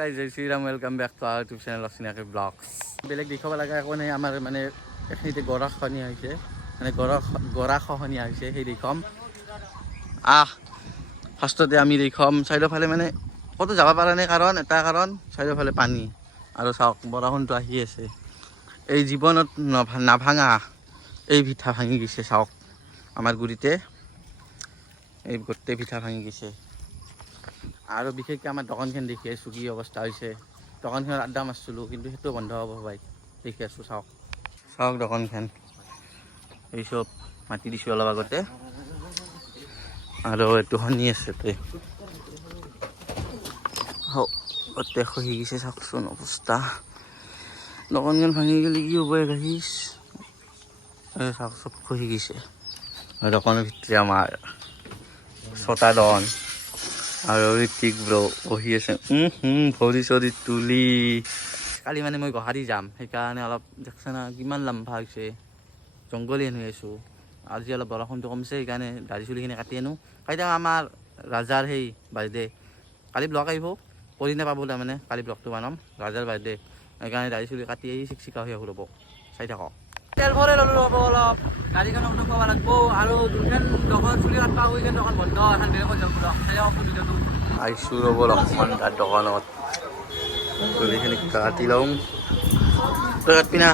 guys Jay Shriram welcome back to hour YouTube channel চিনাকি blogs বেলেগ দেখাব লগা একো নাই আমাৰ মানে এইখিনিতে গৰাখহনীয়া হৈছে মানে গৰাখহনীয়া হৈছে সেই দেখুৱাম ফাৰ্ষ্টতে আমি দেখুৱাম চাৰিওফালে মানে ক'তো যাব পৰা নাই কাৰণ এটা কাৰণ চাৰিওফালে পানী আৰু চাওক বৰষুণটো আহি আছে এই জীৱনত নাভাঙা এই ভিঠা ভাঙি গৈছে চাওক আমাৰ গুৰিতে এই গোটেই ভিঠা ভাঙি গৈছে আৰু বিশেষকৈ আমাৰ দোকানখন দেখি আছোঁ কি অৱস্থা হৈছে দোকানখনত আড্ডা মাৰিছিলোঁ কিন্তু সেইটো বন্ধ হ'ব ভাই দেখি আছোঁ চাওক দোকানখন এই চব মাতি দিছোঁ অলপ আগতে আৰু এইটো শুনি আছে গোটেই খহি গৈছে চাওকচোন অৱস্থা দোকানখন ভাঙি গ'লে কি হ'ব গাইছ চাওক চব খহি গৈছে দোকানৰ ভিতৰে আমাৰ ছটা দোকান আৰু ঋতিক ব্ৰ বহি আছে ভৰি চৰি তুলি কালি মানে মই গুৱাহাটী যাম সেইকাৰণে অলপ দেখছে না কিমান লম্বা হৈছে জংঘলী আনি আছোঁ আজি অলপ বৰষুণটো কমিছে সেইকাৰণে দাড়ি চুলিখিনি কাটি আনো কাইলৈ আমাৰ ৰাজাৰ সেই বাৰ্থডে কালি ব্লগ আহিব কৰি নাপাব তাৰমানে কালি ব্লগটো বনাম ৰাজাৰ বাৰ্থডে সেইকাৰণে দাড়ি চুলি কাটি আহি চিকচিকা হৈ ৰ'ব চাই থাকক তেল ভৰাই ল'লোঁ ৰ'ব অলপ গাড়ীখনক খুৱাব লাগিব আৰু দুখন দোকান চুলি কাটবা গৈ দোকান বন্ধ এখন বেলেগত যাম বোলক চাই থাকক ভিডিঅ'টো আহিছোঁ ৰ'ব অকণমান তাৰ দোকানত চুলিখিনি কাটি লওঁ তই কাটবি না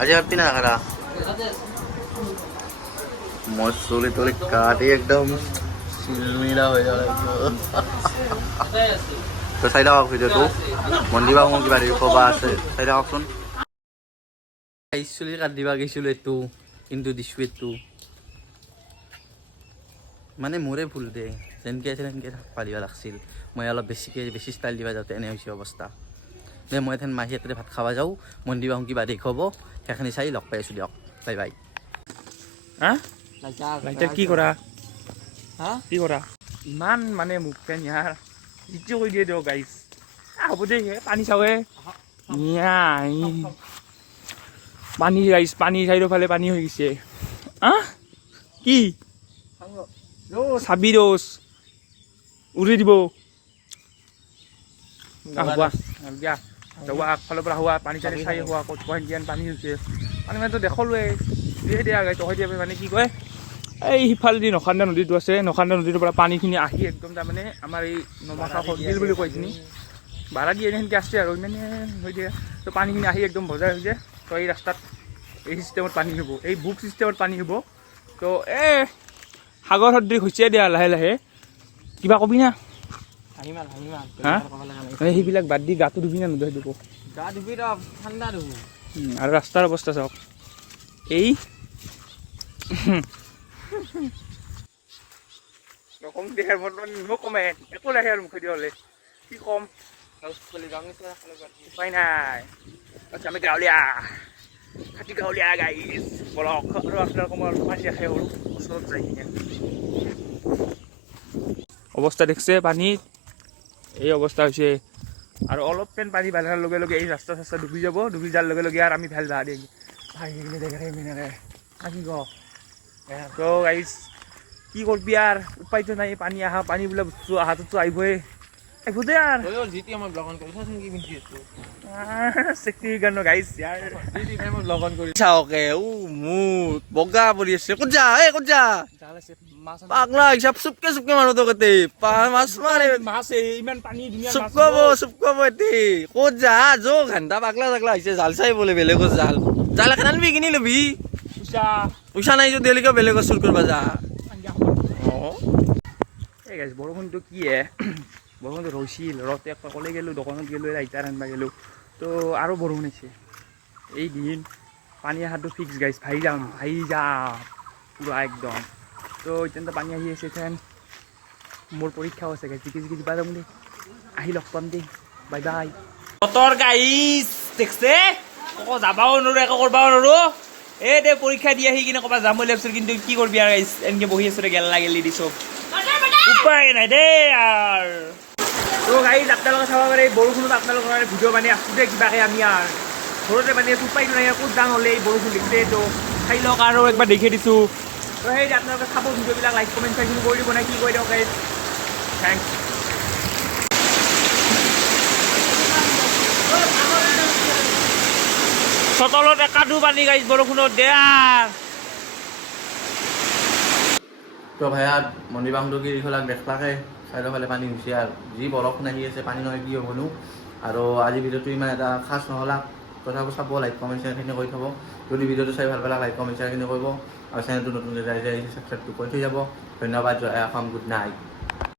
আজি কাটবি না খাৰা মই চুলি তুলি কাটি একদম চিলমিলা হৈ যাব তো চাই থাকক ভিডিঅ'টো মন্দিৰ বা মোৰ কিবা দেখুৱাবা আছে চাই থাককচোন চুলি কাট দিবা গৈছিলোঁ এইটো কিন্তু দিছোঁ এইটো মানে মোৰে ভুল দে যেনেকৈ আছিল সেনেকৈ থাকিব দিব লাগিছিল মই অলপ বেছি ষ্টাইল দিবা যাওঁতে এনে হৈছে অৱস্থা দে মই এথেন মাহী এটাতে ভাত খাব যাওঁ মন্দিৰ বা কিবা দেখুৱাব সেইখিনি চাই লগ পাই আছোঁ দিয়ক বাই বাই কি কৰা ইমান মানে মোক ফেন ইয়াৰ ইটো কৰি দিয়ে দিয়ক গাইছ হ'ব দে পানী চাৱে পানী গাইছ পানী চাৰিওফালে পানী হৈ গৈছে কি চাবি দোষ উৰি দিব দিয়া যোৱা আগফালৰ পৰা হোৱা পানী চানী চাই হোৱা ক'ত পানী হৈছে পানী মানেতো দেখলোৱে দিয়া গাইছ হয় দিয়া মানে কি কয় এই সিফালেদি নখান্দা নদীটো আছে নখান্দা নদীটোৰ পৰা পানীখিনি আহি একদম তাৰমানে আমাৰ এই নমাখা বিল বুলি কয় এইখিনি ভাড়া দিয়ে সেনেকৈ আছে আৰু ইমানে হৈ দিয়ে তো পানীখিনি আহি একদম বজাৰ হৈ যায় তো এই ৰাস্তাত এই চিষ্টেমত পানী হ'ব এই বুক চিষ্টেমত পানী হ'ব তো এই সাগৰ সদৃশ হৈছে দিয়া লাহে লাহে কিবা কবি না সেইবিলাক বাদ দি গাটো ধুবি না নোধোৱাই দিব গা ধুবি ঠাণ্ডা ধুব আৰু ৰাস্তাৰ অৱস্থা চাওক এই নকম দেহাৰ বৰ্তমান নকমে একো নাহে আৰু মুখে দি হ'লে কি ক'ম উপায় নাই আমি গাঁৱলীয়া খাটি গাঁৱলীয়া গাইছ বলক আৰু আপোনালোকৰ মই অলপ পানী ৰাখে সৰু ওচৰত যাই কিনে অৱস্থা দেখিছে পানীত এই অৱস্থা হৈছে আৰু অলপ পেন পানী বাঢ়াৰ লগে লগে এই ৰাস্তা চাস্তা ডুবি যাব ডুবি যোৱাৰ লগে লগে আৰু আমি ভেল বাহা দিম ভাই সেইখিনি দেখাই মিনাৰে কি ক তো গাইছ কি কৰবি আৰু উপায়তো নাই পানী আহা পানী বোলে বস্তু আহাটোতো আহিবই আহিব দে আৰু বগা পৰি আছে ক'ত যা ক'ত যা পাগলা হিচাপ চুপকে চুপকে মানুহ তোকে মাছ মাৰে ইমান পানী চুপকাব এতে ক'ত যা যো ঘণ্টা পাগলা চাগলা হৈছে জাল চাই বোলে বেলেগৰ জাল জাল এখন আনবি কিনি ল'বি পইচা নাই যদি বেলেগৰ চুৰ কৰিব যা এই গাইছ বৰষুণটো কি বৰষুণটো ৰৈছিল ৰতে ক'লে গ'লোঁ দোকানত গ'লোঁ আইতাৰ আনবা গ'লোঁ তো আৰু বৰষুণ হৈছে এই দিন পানী অহাটো ফিক্স গাইছ ভাই যাম পুৰা একদম তো এতিয়া পানী আহি আছে এতিয়া মোৰ পৰীক্ষাও আছে গাইছ জিকি দিবা যাম দেই আহি লগ পাম দেই বাই বাই বতৰ গাইছ দেখছে আকৌ যাবাও নোৱাৰোঁ একো কৰিবাও নোৱাৰোঁ এই দে পৰীক্ষা দি আহি কিনে ক'ৰবাত যাম বুলি ভাবিছোঁ কিন্তু কি কৰিবি আৰু গাইছ এনেকৈ বহি আছোঁ গেলা গেলি দিছোঁ উপায় নাই দেই আৰু তো গাইজ আপোনালোকে চাব পাৰে বৰষুণত আপোনালোকৰ কাৰণে ভিডিঅ' বানি আছোঁ দে কিবাকৈ আমি আৰু ঘৰতে বানি আছোঁ উপায়টো নাই ক'ত যাম হ'লে এই বৰষুণ দেখিছে তো চাই লওক আৰু একবাৰ দেখি দিছোঁ তো সেই আপোনালোকে চাব ভিডিঅ'বিলাক লাইক কমেণ্ট চাইখিনি কৰি দিব নাই কি কৰি দিয়ক গাইজ থেংকছ চতলত একাদু পানী গাইছ বৰষুণত দেয়া তো ভাইয়া মন্দিৰ বান্ধৱী এইবিলাক দেখলাকে চাইডৰ ফালে পানী হৈছে আৰু যি বৰষুণ আহি আছে পানী নহয় কি হ'বনো আৰু আজি ভিডিঅ'টো ইমান এটা খাচ নহ'লা তথাপিও চাব লাইক কমেণ্ট শ্বেয়াৰখিনি কৰি থ'ব যদি ভিডিঅ'টো চাই ভাল পালে লাইক কমেণ্ট শ্বেয়াৰখিনি কৰিব আৰু চেনেলটো নতুনকৈ যাই ছাবস্ক্ৰাইবটো কৰি থৈ যাব ধন্যবাদ জয় আসাম গুড নাইট